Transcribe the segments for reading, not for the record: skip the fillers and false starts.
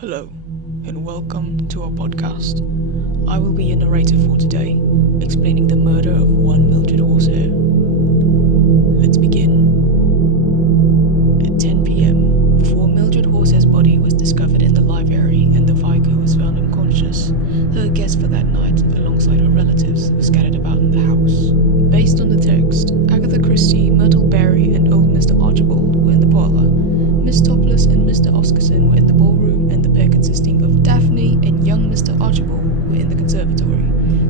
Hello, and welcome to our podcast. I will be your narrator for today, explaining the murder of one Mildred Horsehair. Let's begin. At 10 p.m., before Mildred Horsehair's body was discovered in the library and the vicar was found unconscious, her guests for that night, alongside her relatives, were scattered about in the house. Based on the text, Agatha Christie, Myrtle Berry, and old Mr. Archibald were in the parlour. Miss Topless and Mr. Oscarson were in the ballroom, and the pair consisting of Daphne and young Mr. Archibald were in the conservatory.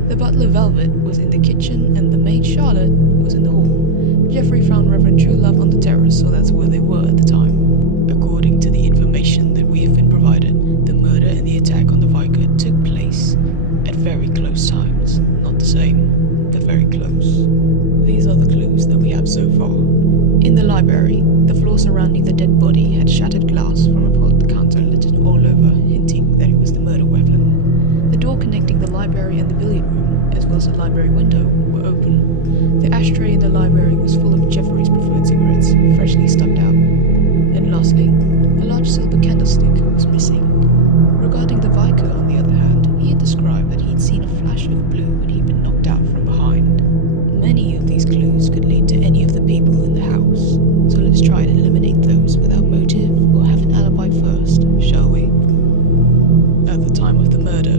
The butler Velvet was in the kitchen, and the maid Charlotte was in the hall. Geoffrey found Reverend Truelove on the terrace, so that's where they were at the time. According to the information that we have been provided, the murder and the attack on the vicar took place at very close times. Not the same, but very close. These are the clues that we have so far. In the library, the floor surrounding the dead body had shattered glass from a pot counter littered all over, hinting that it was the murder weapon. The door connecting the library and the billiard room, as well as the library window, were open. The ashtray in the library was full of Geoffrey's preferred cigarettes, freshly stubbed out. And lastly, a large silver candlestick was missing. Regarding the vicar, on the other hand, he had described that he'd seen a flash of blue when he'd been knocked out from behind. Many of these clues could lead to any of the people in the house, so let's try to eliminate those without motive or have an alibi first, shall we? At the time of the murder,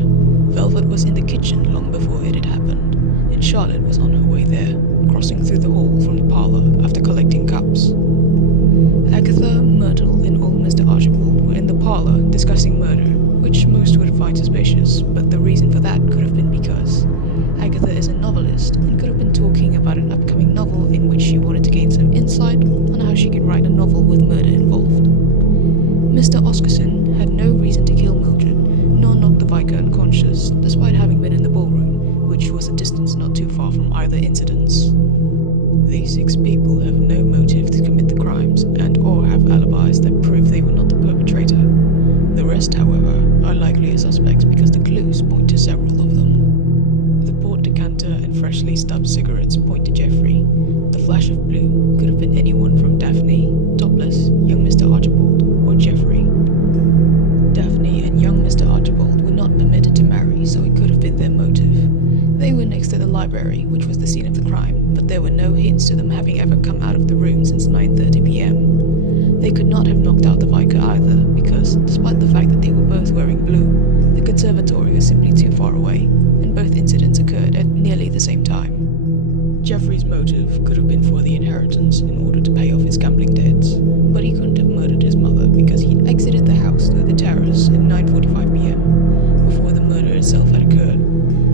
Velvet was in the kitchen long before it had happened, and Charlotte was on her way there, crossing through the hall from the parlour after collecting cups. Agatha, Myrtle, and old Mr. Archibald were in the parlour discussing murder, which most would find suspicious, but the reason for that could have been because Agatha is a novelist and could have been talking about an upcoming novel in which she wanted to gain some insight on how she could write a novel with murder involved. Mr. Oscarson had no reason to kill Mildred, nor knock the vicar unconscious, despite having been in the ballroom, which was a distance not too far from either incidents. These 6 people have no motive to commit the crimes and or have alibis that prove they were not the perpetrator. The rest, however, are likely as suspects because the clues point to several of them. The port decanter and freshly stubbed cigarettes point to Geoffrey. The flash of blue could have been anyone from Daphne, Topless, young Mr. Archibald, or Geoffrey. Daphne and young Mr. Archibald were not permitted to marry, so it could have been their motive. They were next to the library, which was the scene of the crime, but there were no hints to them having ever come out of the room since 9:30 p.m. They could not have knocked out the vicar either, because, despite the fact that they were both wearing blue, the conservatory was simply too far away, and both incidents occurred at nearly the same time. Geoffrey's motive could have been for the inheritance in order to pay off his gambling debts, but he couldn't have murdered his mother because he'd exited the house through the terrace at 9:45 p.m, before the murder itself had occurred.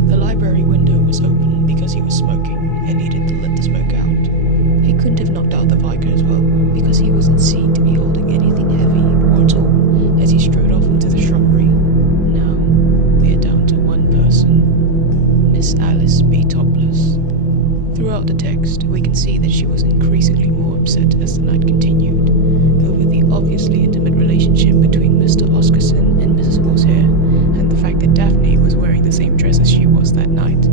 The library window was open because he was smoking and needed to let the smoke out. He couldn't have knocked out the vicar as well because he wasn't seen to be holding anything heavy or at all as he strode off into the shrubbery. Now, we are down to one person, Miss Alice B. Topless. Throughout the text, we can see that she was increasingly more upset as the night continued, over the obviously intimate relationship between Mr. Oscarson and Mrs. Horsehair, and the fact that Daphne was wearing the same dress as she was that night.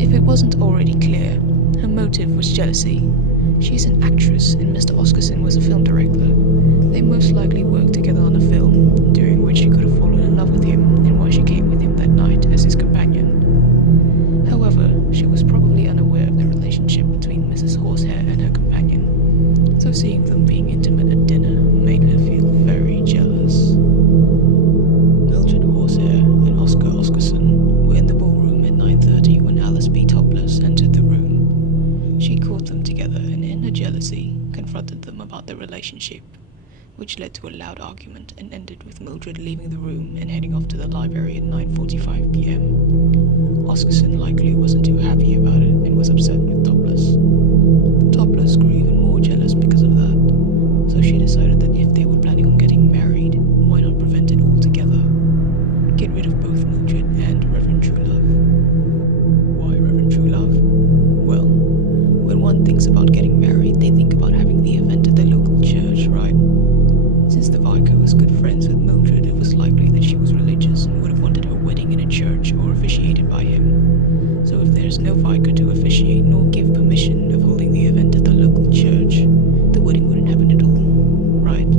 If it wasn't already clear, her motive was jealousy. She's an actress, and Mr. Oscarson was a film director. They most likely worked together on a film, during which she could have fallen in love with him, and why she came with him that night as his companion. However, she was probably unaware of the relationship between Mrs. Horsehair and her companion, so seeing them being intimate at dinner made her feel very jealous. Mildred Horsehair and Oscar Oscarson were in the ballroom at 9:30 when Alice B. Topless entered the room. She caught them together and in her jealousy confronted them about their relationship, which led to a loud argument and ended with Mildred leaving the room and heading off to the library at 9:45 p.m. Oscarson likely wasn't too happy about it and was upset with Topless. Topless grew even more jealous because of that, so she decided that if they were planning on getting married, why not prevent it altogether? Get rid of both Mildred and Reverend Truelove. Why Reverend Truelove? Well, when one thinks about getting married, they think about having the event at the local church, right? Since the vicar was good friends with Mildred, it was likely that she was religious and would have wanted her wedding in a church or officiated by him. So if there's no vicar to officiate nor give permission of holding the event at the local church, the wedding wouldn't happen at all, right?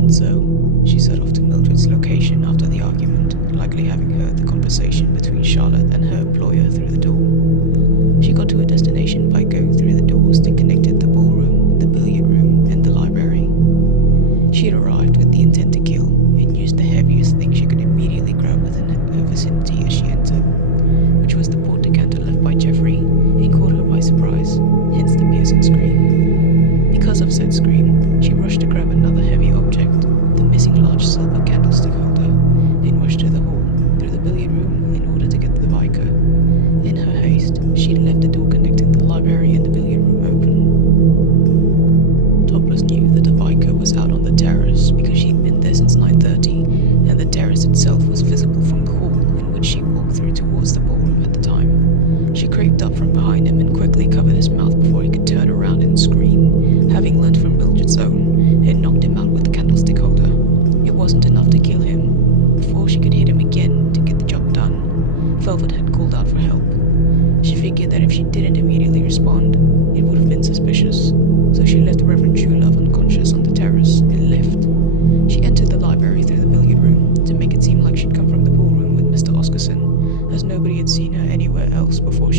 And so, she set off to Charlotte's location after the argument, likely having heard the conversation between Charlotte and her employer through the door. She got to her destination by going through the doors that connected the ballroom, the billiard room, and the library. She had arrived with the intent to kill, and used the heaviest thing she could immediately grab within her vicinity as she entered, which was the port decanter left by Jeffrey, and caught her by surprise, hence the piercing scream. Because of said scream, she rushed to grab another heavy object, the missing large silver candlestick holder, and rushed to the hall, through the billiard room, in order to get to the Vicar. In her haste, she had left the door connecting the library and the billiard room open. Topless knew that the Vicar was out on the terrace because she'd been there since 9:30, and the terrace itself was visible from the hall in which she walked through towards the ballroom at the time. She crept up from behind him and quickly covered his mouth before he could turn around and scream, having learned from Mildred's own, and knocked him out with the candlestick holder. It wasn't enough to kill him. Before she could hit him again to get the job done, Velvet had called out for help. She figured that if she didn't immediately respond, it would have been suspicious, so she left Reverend Truelove unconscious on the terrace and left. She entered the library through the billiard room to make it seem like she'd come from the ballroom with Mr. Oscarson, as nobody had seen her anywhere else before